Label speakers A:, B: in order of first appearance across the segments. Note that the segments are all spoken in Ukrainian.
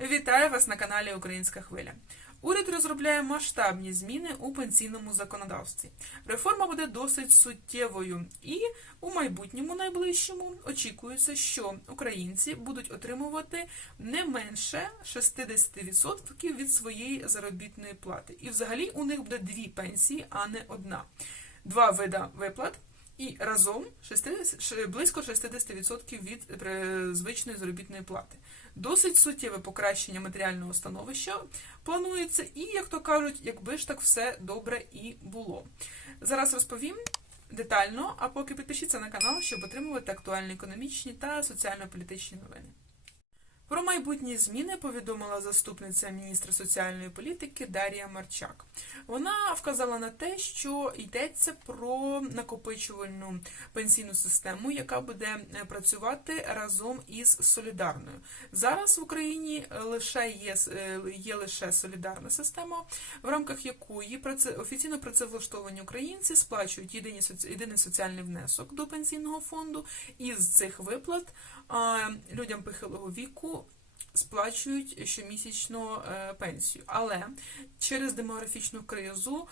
A: Вітаю вас на каналі Українська Хвиля. Уряд розробляє масштабні зміни у пенсійному законодавстві. Реформа буде досить суттєвою, і у майбутньому найближчому очікується, що українці будуть отримувати не менше 60% від своєї заробітної плати. І взагалі у них буде дві пенсії, а не одна. Два вида виплат. І разом 60, близько 60% від е, звичної заробітної плати. Досить суттєве покращення матеріального становища планується, і, як то кажуть, якби ж так все добре і було. Зараз розповім детально, а поки підпишіться на канал, щоб отримувати актуальні економічні та соціально-політичні новини. Про майбутні зміни повідомила заступниця міністра соціальної політики Дар'я Марчак. Вона вказала на те, що йдеться про накопичувальну пенсійну систему, яка буде е, працювати разом із солідарною. Зараз в Україні лише є, е, є лише солідарна система, в рамках якої офіційно працевлаштовані українці сплачують єдиний соціальний внесок до пенсійного фонду, і з цих виплат людям похилого віку сплачують щомісячно е, пенсію. Але через демографічну кризу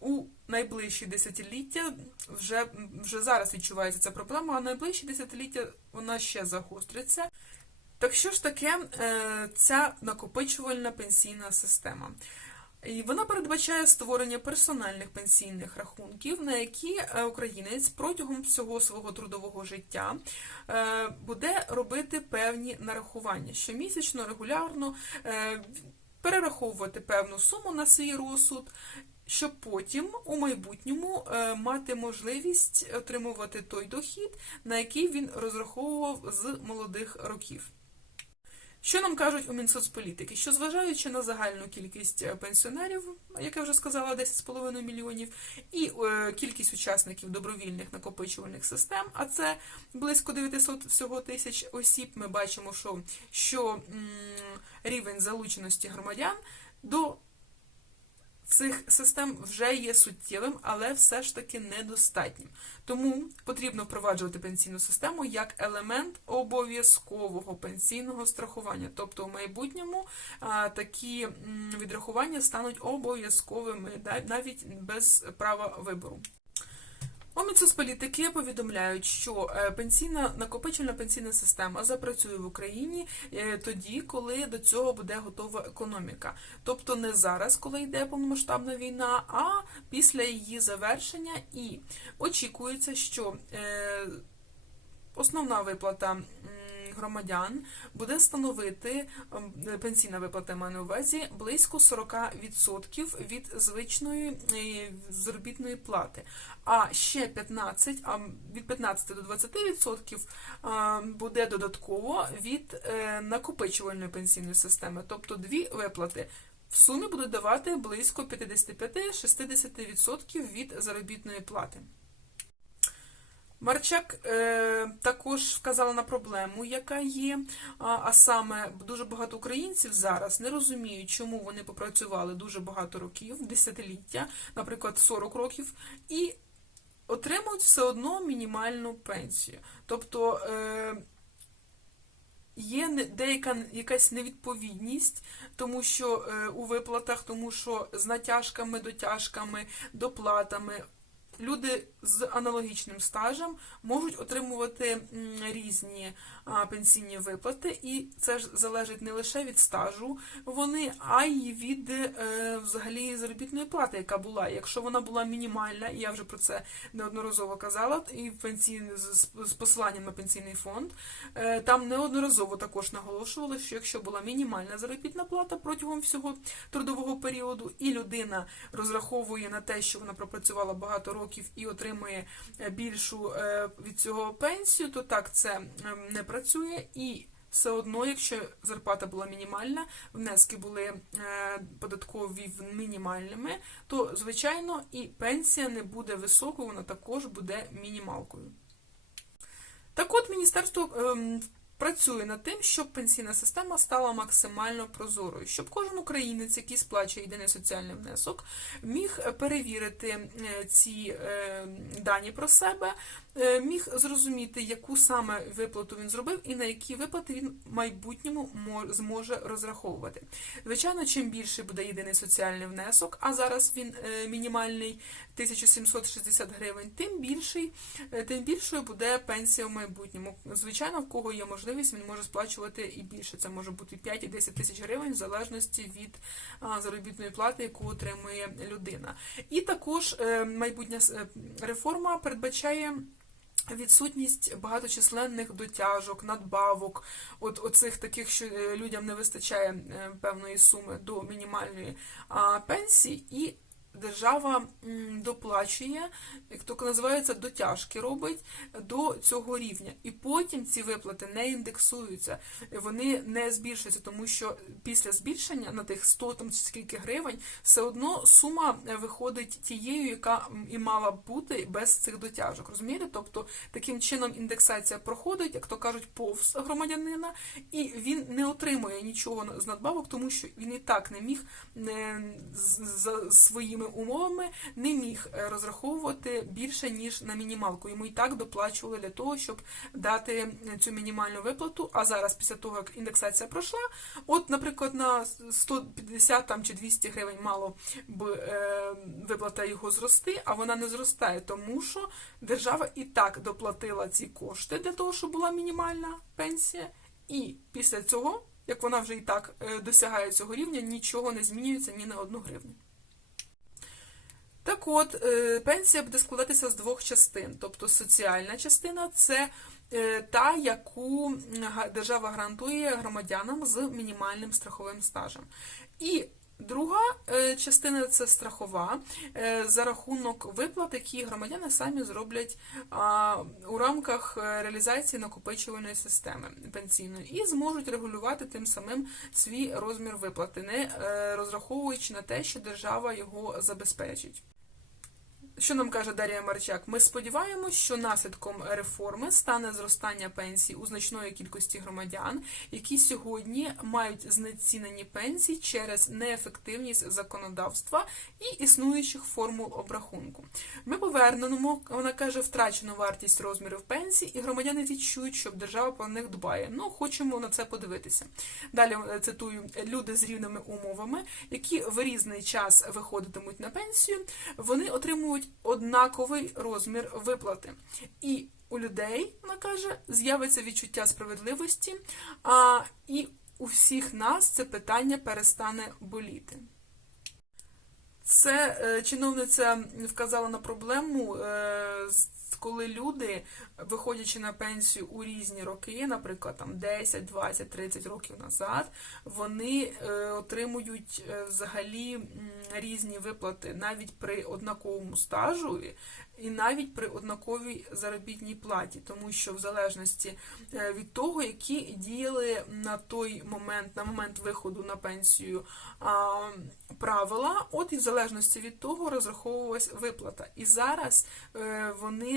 A: у найближчі десятиліття вже, вже зараз відчувається ця проблема, а найближчі десятиліття вона ще загостриться. Так що ж таке е, ця накопичувальна пенсійна система? І вона передбачає створення персональних пенсійних рахунків, на які е, українець протягом всього свого трудового життя е, буде робити певні нарахування щомісячно, регулярно е, перераховувати певну суму на свій розсуд. Щоб потім у майбутньому мати можливість отримувати той дохід, на який він розраховував з молодих років. Що нам кажуть у Мінсоцполітики? Що зважаючи на загальну кількість е, пенсіонерів, як я вже сказала, 10,5 мільйонів, і е, кількість учасників добровільних накопичувальних систем, а це близько 900 всього тисяч осіб, ми бачимо, що, що рівень залученості громадян до цих систем вже є суттєвим, але все ж таки недостатнім. Тому потрібно впроваджувати пенсійну систему як елемент обов'язкового пенсійного страхування. Тобто, в майбутньому такі відрахування стануть обов'язковими навіть без права вибору. У Мінсоцполітики повідомляють, що е, пенсійна накопичувальна пенсійна система запрацює в Україні е, тоді, коли до цього буде готова економіка. Тобто не зараз, коли йде повномасштабна війна, а після її завершення. І очікується, що е, основна виплата громадян буде становити пенсійна виплата, маю на увазі, близько 40% від звичної е, заробітної плати. А ще 15, а від 15 до 20% буде додатково від е, накопичувальної пенсійної системи, тобто дві виплати. В сумі будуть давати близько 55-60% від заробітної плати. Марчак е, також вказала на проблему, яка є, а, саме дуже багато українців зараз не розуміють, чому вони попрацювали дуже багато років, десятиліття, наприклад, 40 років, і отримують все одно мінімальну пенсію. Тобто е, є деяка якась невідповідність, тому що е, у виплатах, тому що з натяжками, дотяжками, доплатами. Люди з аналогічним стажем можуть отримувати різні пенсійні виплати, і це ж залежить не лише від стажу вони, а й від е, взагалі заробітної плати, яка була. Якщо вона була мінімальна, і я вже про це неодноразово казала, і в пенсійний з, посиланням на пенсійний фонд, е, там неодноразово також наголошували, що якщо була мінімальна заробітна плата протягом всього трудового періоду, і людина розраховує на те, що вона пропрацювала багато років і отримує е, більшу е, від цього пенсію, то так це ем, не працює і. Все одно, якщо зарплата була мінімальна, внески були е, податкові мінімальними, то звичайно і пенсія не буде високою, вона також буде мінімалкою. Так от міністерство працює над тим, щоб пенсійна система стала максимально прозорою, щоб кожен українець, який сплачує єдиний соціальний внесок, міг перевірити е, ці е, дані про себе, е, міг зрозуміти, яку саме виплату він зробив і на які виплати він в майбутньому мо- зможе розраховувати. Звичайно, чим більший буде єдиний соціальний внесок, а зараз він мінімальний 1760 гривень, тим більший, е, тим більшою буде пенсія в майбутньому. Звичайно, в кого є можливість, він може сплачувати і більше. Це може бути 5 і 10 тисяч гривень, в залежності від заробітної плати, яку отримує людина. І також е, майбутня е, реформа передбачає. Відсутність багаточисленних дотяжок, надбавок, от оцих таких, що людям не вистачає певної суми до мінімальної пенсії, і держава доплачує, як то називається, дотяжки робить до цього рівня. І потім ці виплати не індексуються, вони не збільшуються, тому що після збільшення на тих 100 там скільки гривень все одно сума виходить тією, яка і мала бути без цих дотяжок. Розумієте? Тобто таким чином індексація проходить, як то кажуть, повз громадянина, і він не отримує нічого з надбавок, тому що він і так не міг е, з- своїми умовами не міг е, розраховувати більше ніж на мінімалку. Йому і так доплачували для того, щоб дати цю мінімальну виплату. А зараз, після того як індексація пройшла, от, наприклад, на 150 там чи 200 гривень мало б е, виплата його зрости, а вона не зростає, тому що держава і так доплатила ці кошти для того, щоб була мінімальна пенсія, і після цього, як вона вже і так е, досягає цього рівня, нічого не змінюється ні на одну гривню. Так от, е, пенсія буде складатися з двох частин. Тобто соціальна частина це е, та, яку держава гарантує громадянам з мінімальним страховим стажем. І друга е, частина це страхова е, за рахунок виплат, які громадяни самі зроблять у рамках е, реалізації накопичувальної системи пенсійної і зможуть регулювати тим самим свій розмір виплати, не розраховуючи на те, що держава його забезпечить. Що нам каже Дар'я Марчак? Ми сподіваємось, що наслідком реформи стане зростання пенсій у значної кількості громадян, які сьогодні мають знецінені пенсії через неефективність законодавства і існуючих формул обрахунку. Ми повернемо, вона каже, втрачену вартість розмірів пенсій, і громадяни відчують, що держава про них дбає. Ну, хочемо на це подивитися. Далі е, цитую люди з рівними умовами, які в різний час виходитимуть на пенсію, вони отримують однаковий розмір виплати. І у людей, вона каже, з'явиться відчуття справедливості, а і у всіх нас це питання перестане боліти. Це е, чиновниця вказала на проблему, е, з- коли люди, виходячи на пенсію у різні роки, наприклад, там 10, 20, 30 років назад, вони е, отримують е, взагалі різні виплати навіть при однаковому стажу і навіть при однаковій заробітній платі, тому що в залежності е, від того, які діяли на той момент, на момент виходу на пенсію правила, от і в залежності від того розраховувалась виплата. І зараз е,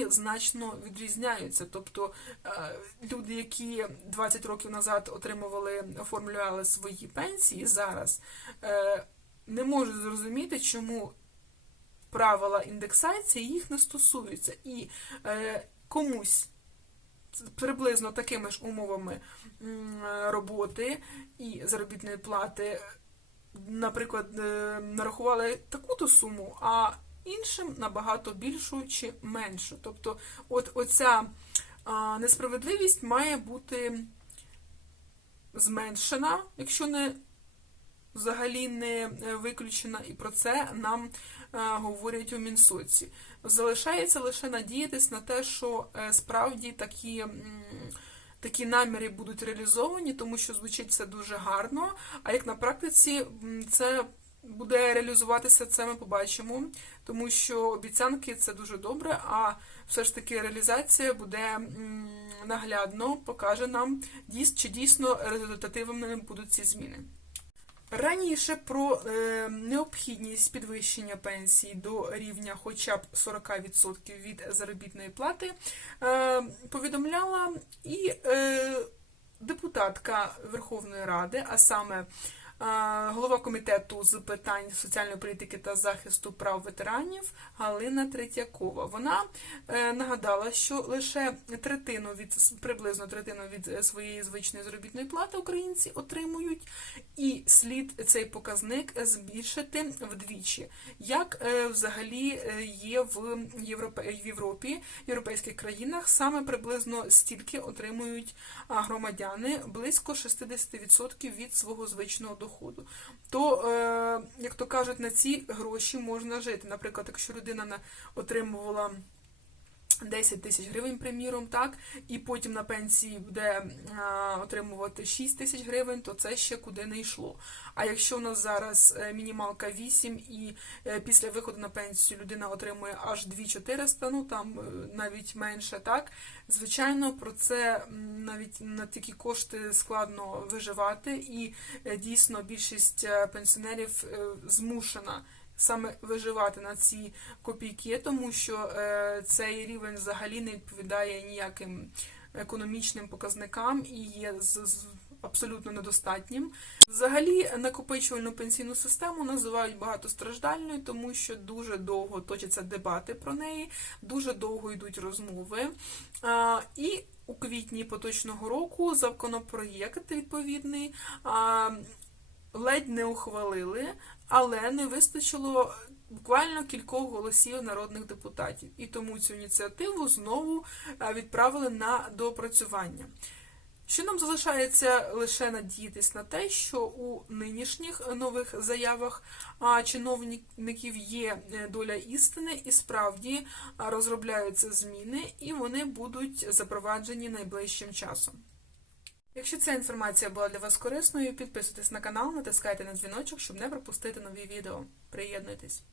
A: значно відрізняються. Тобто е, люди, які 20 років назад отримували, оформлювали свої пенсії, зараз е, не можуть зрозуміти, чому правила індексації їх не стосуються. І е, комусь приблизно такими ж умовами роботи і заробітної плати, наприклад, нарахували таку-то суму, а іншим набагато більшу чи меншу. Тобто, от оця несправедливість має бути зменшена, якщо не взагалі не е, виключена, і про це нам е, говорять у Мінсоці. Залишається лише надіятись на те, що е, справді такі. Такі наміри будуть реалізовані, тому що звучить все дуже гарно. А як на практиці це буде реалізуватися, це ми побачимо, тому що обіцянки це дуже добре, а все ж таки реалізація буде наглядно, покаже нам, чи дійсно результативними будуть ці зміни. Раніше про е, необхідність підвищення пенсії до рівня хоча б 40% від заробітної плати е, повідомляла і е, депутатка Верховної Ради, а саме голова комітету з питань соціальної політики та захисту прав ветеранів Галина Третьякова. Вона е, нагадала, що лише третину від приблизно третину від е, своєї звичної заробітної плати українці отримують, і слід цей показник збільшити вдвічі, як е, взагалі е, є в Європі, в європейських країнах, саме приблизно стільки отримують громадяни близько 60% від свого звичного доходу. То, е, як то кажуть, на ці гроші можна жити. Наприклад, якщо людина на- отримувала 10 тисяч гривень, приміром, так, і потім на пенсії буде а, отримувати 6 тисяч гривень, то це ще куди не йшло. А якщо у нас зараз е, мінімалка 8 і е, після виходу на пенсію людина отримує аж 2400, ну там е, навіть менше, так, звичайно, про це навіть на такі кошти складно виживати, і дійсно більшість пенсіонерів змушена саме виживати на ці копійки, тому що е, цей рівень взагалі не відповідає ніяким економічним показникам і є з, абсолютно недостатнім. Взагалі, накопичувальну пенсійну систему називають багатостраждальною, тому що дуже довго точаться дебати про неї, дуже довго йдуть розмови. А, і у квітні поточного року законопроєкт відповідний ледь не ухвалили, але не вистачило буквально кількох голосів народних депутатів. І тому цю ініціативу знову е, відправили на доопрацювання. Що нам залишається лише надіятись на те, що у нинішніх нових заявах чиновників є е, доля істини, і справді розробляються зміни, і вони будуть запроваджені найближчим часом. Якщо ця інформація була для вас корисною, підписуйтесь на канал, натискайте на дзвіночок, щоб не пропустити нові відео. Приєднуйтесь!